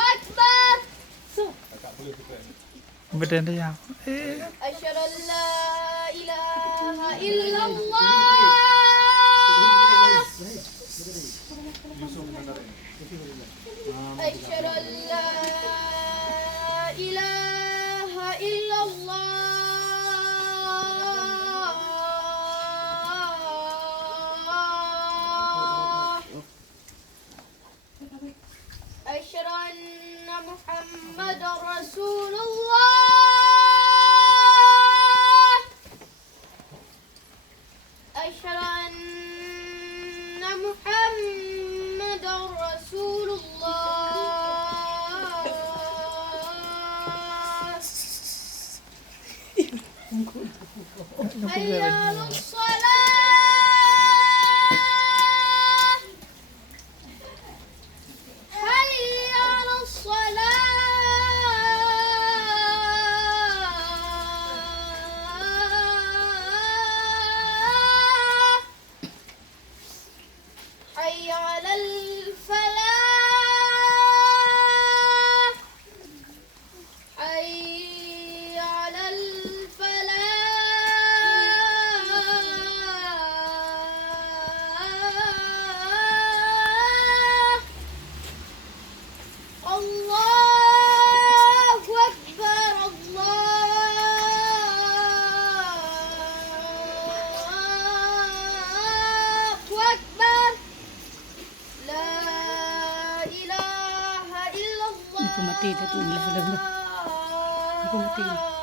Akbar. Benda dia. Asyhadu an la ilaha illallah. Asyhadu an la ilaha illallah. Asyhadu anna Muhammadar Rasulullah. Asyhadu anna Muhammadar Rasulullah. Hayya 'alas salah. Hayya 'alas salah. Hayya 'alal falah. Hayya 'alal falah. Allahu Akbar. Allahu Akbar. La ilaha illallah. Aku mati dah tu. Aku mati.